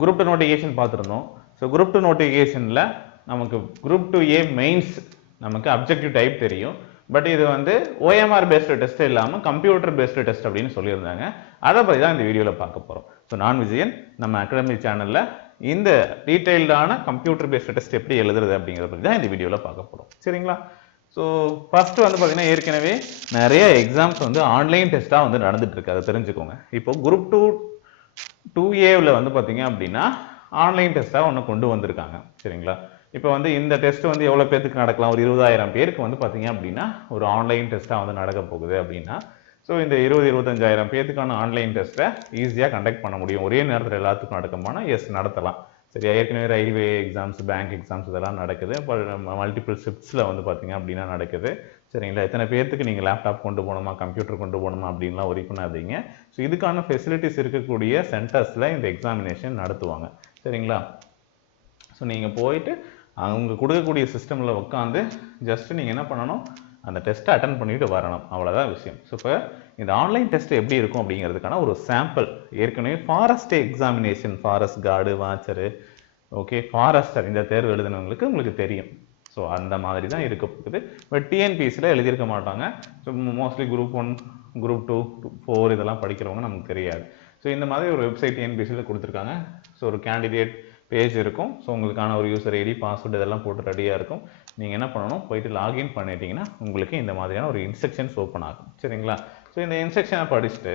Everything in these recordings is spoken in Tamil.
குரூப் 2 நோட்டிஃபிகேஷன் பார்த்துருந்தோம். ஸோ குரூப் 2 நோட்டிஃபிகேஷனில் நமக்கு குரூப் 2A மெயின்ஸ் நமக்கு அப்ஜெக்டிவ் டைப் தெரியும். பட் இது வந்து OMR பேஸ்டு டெஸ்ட் இல்லாமல் கம்ப்யூட்டர் பேஸ்டு டெஸ்ட் அப்படின்னு சொல்லியிருந்தாங்க. அதை பற்றி தான் இந்த வீடியோவில் பார்க்க போகிறோம். ஸோ நான் விஜயன், நம்ம அகாடமி சேனலில் இந்த டீட்டெயில்டான கம்ப்யூட்டர் பேஸ்டு டெஸ்ட் எப்படி எழுதுறது அப்படிங்கிறத பற்றி தான் இந்த வீடியோவில் பார்க்க போகிறோம். சரிங்களா? ஸோ ஃபர்ஸ்ட் வந்து பார்த்தீங்கன்னா ஏற்கனவே நிறைய எக்ஸாம்ஸ் வந்து ஆன்லைன் டெஸ்ட்டாக வந்து நடந்துட்டு இருக்கு, அதை தெரிஞ்சுக்கோங்க. இப்போ குரூப் 2A வந்து பார்த்தீங்க அப்படின்னா ஆன்லைன் டெஸ்ட்டாக ஒன்று கொண்டு வந்திருக்காங்க. சரிங்களா? இப்போ வந்து இந்த டெஸ்ட் வந்து எவ்வளோ பேருக்கு நடக்கலாம், ஒரு 20,000 பேருக்கு வந்து பார்த்தீங்க அப்படின்னா ஒரு ஆன்லைன் டெஸ்ட்டாக வந்து நடக்க போகுது அப்படின்னா, ஸோ இந்த 20-25,000 பேருக்கான ஆன்லைன் டெஸ்ட்டை ஈஸியாக கண்டக்ட் பண்ண முடியும். ஒரே நேரத்தில் எல்லாத்துக்கும் நடக்குமானா எஸ், நடத்தலாம். சரியா? ஏற்கனவே ரயில்வே எக்ஸாம்ஸ், பேங்க் எக்ஸாம்ஸ் இதெல்லாம் நடக்குது. இப்போ மல்டிபிள் ஷிஃப்ட்ஸில் வந்து பார்த்தீங்க அப்படின்னா நடக்குது. சரிங்களா? எத்தனை பேர்த்துக்கு நீங்கள் லேப்டாப் கொண்டு போகணுமா, கம்ப்யூட்டர் கொண்டு போகணுமா அப்படின்லாம் ஒரி பண்ணாதீங்க. ஸோ இதுக்கான ஃபெசிலிட்டிஸ் இருக்கக்கூடிய சென்டர்ஸில் இந்த எக்ஸாமினேஷன் நடத்துவாங்க. சரிங்களா? ஸோ நீங்கள் போயிட்டு அவங்க கொடுக்கக்கூடிய சிஸ்டமில் உட்காந்து ஜஸ்ட் நீங்கள் என்ன பண்ணணும், அந்த டெஸ்ட்டை அட்டன் பண்ணிட்டு வரணும். அவ்வளோதான் விஷயம். ஸோ இப்போ இந்த ஆன்லைன் டெஸ்ட் எப்படி இருக்கும் அப்படிங்கிறதுக்கான ஒரு சாம்பிள் ஏற்கனவே forest examination, forest card, வாட்சரு, okay, forester இந்த தேர்வு எழுதினவங்களுக்கு உங்களுக்கு தெரியும். ஸோ அந்த மாதிரி தான் இருக்க போகுது. பட் டிஎன்பிஎஸ்சியில் எழுதியிருக்க மாட்டாங்க. ஸோ மோஸ்ட்லி குரூப் 1, குரூப் 2, 4 இதெல்லாம் படிக்கிறவங்க நமக்கு தெரியாது. ஸோ இந்த மாதிரி ஒரு வெப்சைட் டிஎன்பிஎஸ்சியில் கொடுத்துருக்காங்க. ஸோ ஒரு கேண்டிடேட் பேஜ் இருக்கும். ஸோ உங்களுக்கான ஒரு யூசர் ஐடி, பாஸ்வேர்டு இதெல்லாம் போட்டு ரெடியாக இருக்கும். நீங்கள் என்ன பண்ணணும், போயிட்டு லாகின் பண்ணிட்டீங்கன்னா உங்களுக்கு இந்த மாதிரியான ஒரு இன்ஸ்ட்ரக்ஷன்ஸ் ஓப்பன் ஆகும். சரிங்களா? ஸோ இந்த இன்ஸ்ட்ரக்ஷனை படிச்சுட்டு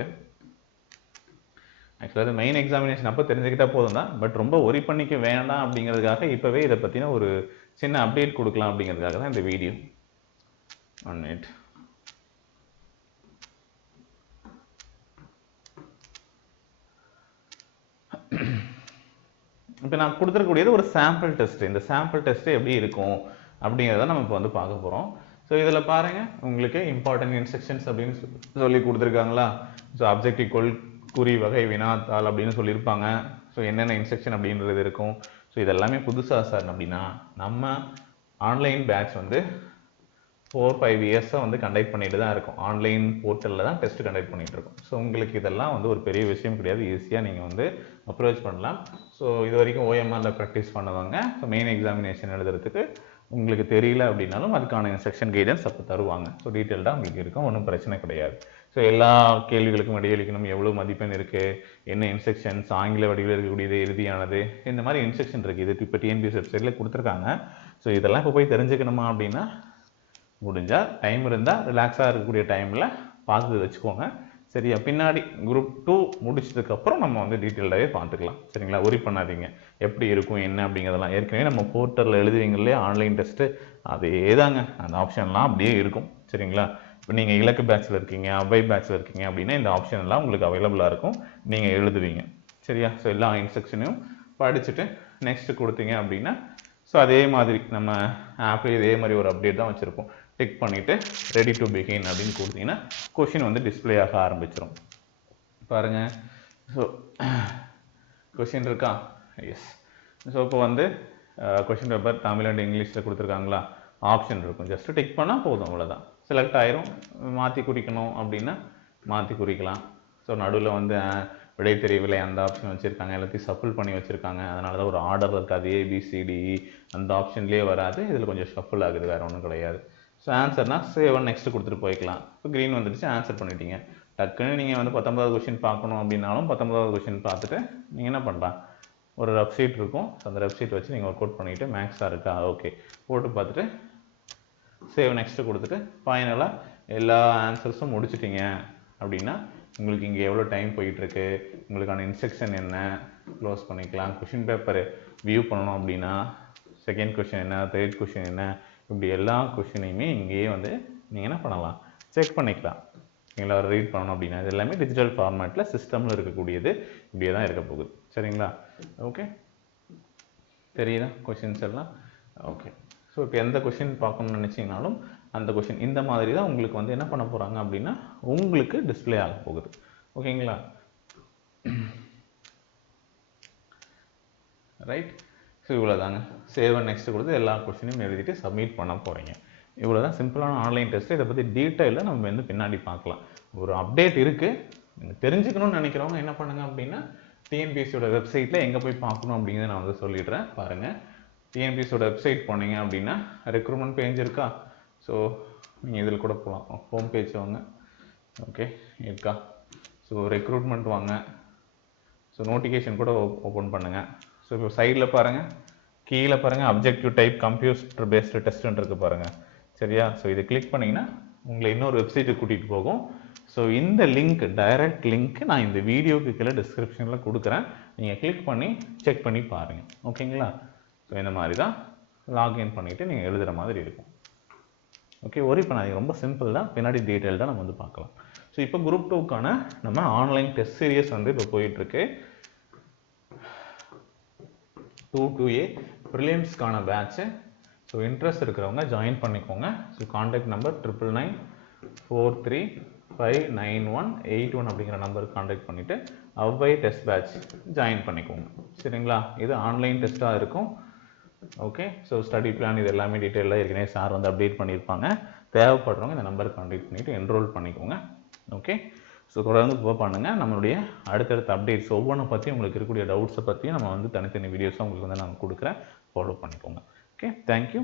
ஆக்சுவலாக அது மெயின் எக்ஸாமினேஷன் அப்போ தெரிஞ்சுக்கிட்டா போதும் தான். பட் ரொம்ப ஒரி பண்ணிக்க வேண்டாம் அப்படிங்கிறதுக்காக இப்போவே இதை பற்றின ஒரு சின்ன அப்டேட் கொடுக்கலாம் அப்படிங்கிறதுக்காக தான் இந்த வீடியோ. 1 minute. இப்போ நான் கொடுத்துருக்கூடியது ஒரு சாம்பிள் டெஸ்ட். இந்த சாம்பிள் டெஸ்ட் எப்படி இருக்கும் அப்படிங்கிறத நம்ம இப்போ வந்து பார்க்க போகிறோம். ஸோ இதில் பாருங்கள், உங்களுக்கு இம்பார்ட்டன்ட் இன்ஸ்ட்ரக்ஷன்ஸ் அப்படின்னு சொல்லி கொடுத்துருக்காங்களா. ஸோ அப்ஜெக்டிவ் கொள், குறி, வகை, வினாத்தாள் அப்படின்னு சொல்லியிருப்பாங்க. ஸோ என்னென்ன இன்ஸ்ட்ரக்ஷன் அப்படின்றது இருக்கும். ஸோ இதெல்லாமே புதுசாக சார் அப்படின்னா நம்ம ஆன்லைன் பேட்ச் வந்து 4-5 இயர்ஸாக வந்து கண்டக்ட் பண்ணிட்டு தான் இருக்கும். ஆன்லைன் போர்ட்டலில் தான் டெஸ்ட் கண்டக்ட் பண்ணிட்டு இருக்கோம். ஸோ உங்களுக்கு இதெல்லாம் வந்து ஒரு பெரிய விஷயம் கிடையாது. ஈஸியாக நீங்கள் வந்து அப்ரோச் பண்ணலாம். ஸோ இது வரைக்கும் OMRல ப்ராக்டிஸ் பண்ணுவாங்க. ஸோ மெயின் எக்ஸாமினேஷன் எழுதுறதுக்கு உங்களுக்கு தெரியல அப்படின்னாலும் அதுக்கான இன்ஸ்ட்ரக்ஷன் கைடன்ஸ் அப்போ தருவாங்க. ஸோ டீட்டெயில்டாக உங்களுக்கு இருக்கும், ஒன்றும் பிரச்சனை கிடையாது. ஸோ எல்லா கேள்விகளுக்கும் இடையளிக்கணும், எவ்வளோ மதிப்பெண் இருக்குது, என்ன இன்ஸ்ட்ரக்ஷன்ஸ், ஆங்கில வடிவில் இருக்கக்கூடியது, இறுதியானது, இந்த மாதிரி இன்ஸ்ட்ரக்ஷன் இருக்குது. இது இப்போ டிஎன்பிஎஸ்சி வெப்சைட்டில் கொடுத்துருக்காங்க. ஸோ இதெல்லாம் இப்போ போய் தெரிஞ்சுக்கணுமா அப்படின்னா முடிஞ்சால் டைம் இருந்தால் ரிலாக்ஸாக இருக்கக்கூடிய டைமில் பார்த்து வச்சுக்கோங்க. சரியா? பின்னாடி குரூப் 2 முடிச்சதுக்கப்புறம் நம்ம வந்து டீட்டெயில்டாகவே பார்த்துக்கலாம். சரிங்களா? ஒரி பண்ணாதீங்க எப்படி இருக்கும் என்ன அப்படிங்கிறதெல்லாம். ஏற்கனவே நம்ம போர்ட்டலில் எழுதுவீங்க இல்லையா ஆன்லைன் டெஸ்ட்டு, அதே தாங்க, அந்த ஆப்ஷன்லாம் அப்படியே இருக்கும். சரிங்களா? இப்போ நீங்கள் இலக்கு பேட்சில் இருக்கீங்க, அவை பேட்சில் இருக்கீங்க அப்படின்னா இந்த ஆப்ஷன் எல்லாம் உங்களுக்கு அவைலபிளாக இருக்கும், நீங்கள் எழுதுவீங்க. சரியா? ஸோ எல்லா இன்ஸ்ட்ரக்ஷனையும் படிச்சுட்டு நெக்ஸ்ட்டு கொடுத்தீங்க அப்படின்னா, ஸோ அதே மாதிரி நம்ம ஆப்லேயே இதே மாதிரி ஒரு அப்டேட் தான் வச்சுருப்போம். டிக் பண்ணிவிட்டு ரெடி டு பிகின் அப்படின்னு கொடுத்தீங்கன்னா கொஷின் வந்து டிஸ்பிளே ஆக ஆரம்பிச்சிடும். பாருங்கள். ஸோ கொஷின் இருக்கா? எஸ். ஸோ இப்போ வந்து கொஷின் பேப்பர் தமிழ் அண்ட் இங்கிலீஷில் கொடுத்துருக்காங்களா, ஆப்ஷன் இருக்கும். ஜஸ்ட் டிக் பண்ணால் போதும், அவ்வளோதான். செலக்ட் ஆயிரும். மாற்றி குறிக்கணும் அப்படின்னா மாற்றி குறிக்கலாம். ஸோ நடுவில் வந்து விடை தெரியவில்லை அந்த ஆப்ஷன் வச்சுருக்காங்க, எல்லாத்தையும் சஃபிள் பண்ணி வச்சுருக்காங்க. அதனால தான் ஒரு ஆர்டர் இருக்காது, ABCDE அந்த ஆப்ஷன்லேயே வராது. இதில் கொஞ்சம் ஷஃபிள் ஆகுது, வேறு ஒன்றும் கிடையாது. ஸோ ஆன்சர்னா சேவ் நெக்ஸ்ட் கொடுத்துட்டு போய்க்கலாம். இப்போ க்ரீன் வந்துடுச்சு, ஆன்சர் பண்ணிட்டீங்க. டக்குன்னு நீங்கள் வந்து 19வது கொஷின் பார்க்கணும் அப்படின்னாலும் 19வது கொஷின் பார்த்துட்டு நீங்கள் என்ன பண்ணலாம், ஒரு ரஃப் ஷீட் இருக்கும். அந்த ரஃப் ஷீட் வச்சு நீங்கள் ஒர்க் அவுட் பண்ணிவிட்டு மேக்ஸாக இருக்கா ஓகே போட்டு பார்த்துட்டு சேவ் நெக்ஸ்ட்டு கொடுத்துட்டு ஃபைனலாக எல்லா ஆன்சர்ஸும் முடிச்சிட்டிங்க அப்படின்னா உங்களுக்கு இங்கே எவ்வளோ டைம் போயிட்டுருக்கு, உங்களுக்கான இன்ஸ்ட்ரக்ஷன் என்ன, க்ளோஸ் பண்ணிக்கலாம். கொஷின் பேப்பர் வியூ பண்ணணும் அப்படின்னா செகண்ட் கொஷின் என்ன, தேர்ட் கொஷின் என்ன, இப்படி எல்லா கொஷினையுமே இங்கேயே வந்து நீங்கள் என்ன பண்ணலாம், செக் பண்ணிக்கலாம். நீங்களா ரீட் பண்ணணும் அப்படின்னா இது எல்லாமே டிஜிட்டல் ஃபார்மேட்டில் சிஸ்டமில் இருக்கக்கூடியது, இப்படியே தான் இருக்க போகுது. சரிங்களா? ஓகே, தெரியுதா கொஷின்ஸ் எல்லாம்? ஓகே. ஸோ இப்போ எந்த கொஷின் பார்க்கணும்னு நினச்சிங்கனாலும் அந்த கொஷின் இந்த மாதிரி தான் உங்களுக்கு வந்து என்ன பண்ண போகிறாங்க அப்படின்னா உங்களுக்கு டிஸ்பிளே ஆக போகுது. ஓகேங்களா? ரைட். ஸோ இவ்வளோ தாங்க. சேவ் நெக்ஸ்ட் கொடுத்து எல்லா கொஷினையும் எழுதிட்டு சப்மிட் பண்ண போகிறீங்க. இவ்வளோ தான் சிம்பிளான ஆன்லைன் டெஸ்ட்டு. இதை பற்றி டீட்டெயிலாக நம்ம வந்து பின்னாடி பார்க்கலாம். ஒரு அப்டேட் இருக்குது, நீங்கள் தெரிஞ்சுக்கணும்னு நினைக்கிறவங்க என்ன பண்ணுங்க அப்படின்னா டிஎன்பிஎஸ்சியோட வெப்சைட்டில் எங்கே போய் பார்க்கணும் அப்படிங்கிறத நான் வந்து சொல்லிடுறேன் பாருங்கள். டிஎன்பிஎஸ்சியோட வெப்சைட் போனீங்க அப்படின்னா ரெக்ரூட்மெண்ட் பேஜ் இருக்கா. ஸோ நீங்கள் இதில் கூட போகலாம். ஹோம் பேஜ் வாங்க. ஓகே இருக்கா. ஸோ ரெக்ரூட்மெண்ட் வாங்க. ஸோ நோட்டிஃபிகேஷன் கூட ஓப்பன் பண்ணுங்கள். ஸோ இப்போ சைடில் பாருங்கள், கீழே பாருங்கள் அப்ஜெக்டிவ் டைப் கம்ப்யூட்டர் பேஸ்டு டெஸ்ட்டுன்னு இருக்குது பாருங்கள். சரியா. ஸோ இதை கிளிக் பண்ணிங்கன்னா உங்களை இன்னொரு வெப்சைட்டுக்கு கூட்டிகிட்டு போகும். ஸோ இந்த லிங்க், டைரக்ட் லிங்க் நான் இந்த வீடியோக்கு கீழே டிஸ்கிரிப்ஷனில் கொடுக்குறேன். நீங்கள் கிளிக் பண்ணி செக் பண்ணி பாருங்கள். ஓகேங்களா. ஸோ இந்த மாதிரி தான் லாக்இன் பண்ணிவிட்டு நீங்கள் எழுதுகிற மாதிரி இருக்கும். ஓகே, ஒரு இப்போ நான் ரொம்ப சிம்பிள் தான், பின்னாடி டீட்டெயில்டாக நம்ம வந்து பார்க்கலாம். ஸோ இப்போ குரூப் 2க்கான நம்ம ஆன்லைன் டெஸ்ட் சீரியஸ் வந்து இப்போ போயிட்டுருக்கு. 2A ப்ரிலிம்ஸ்க்கான பேட்ச்சு. ஸோ இன்ட்ரெஸ்ட் இருக்கிறவங்க ஜாயின் பண்ணிக்கோங்க. ஸோ கான்டாக்ட் நம்பர் 9994359181 அப்படிங்கிற நம்பருக்கு கான்டாக்ட் பண்ணிவிட்டு அவ்வை டெஸ்ட் பேட்ச் ஜாயின் பண்ணிக்கோங்க. சரிங்களா. இது ஆன்லைன் டெஸ்ட்டாக இருக்கும். ஓகே. ஸோ ஸ்டடி பிளான் இது எல்லாமே டீட்டெயிலாக ஏற்கனவே சார் வந்து அப்டேட் பண்ணியிருப்பாங்க. தேவைப்படுறவங்க இந்த நம்பருக்கு கான்டாக்ட் பண்ணிவிட்டு என்ரோல் பண்ணிக்கோங்க. ஓகே. ஸோ தொடர்ந்து போக பண்ணுங்கள். நம்மளுடைய அடுத்தடுத்த அப்டேட்ஸ் ஒவ்வொன்றை பற்றி உங்களுக்கு இருக்கக்கூடிய டவுட்ஸை பற்றியும் நம்ம வந்து தனித்தனி வீடியோஸாக உங்களுக்கு வந்து நான் கொடுக்குறேன். ஃபாலோ பண்ணிக்கோங்க. Okay, thank you.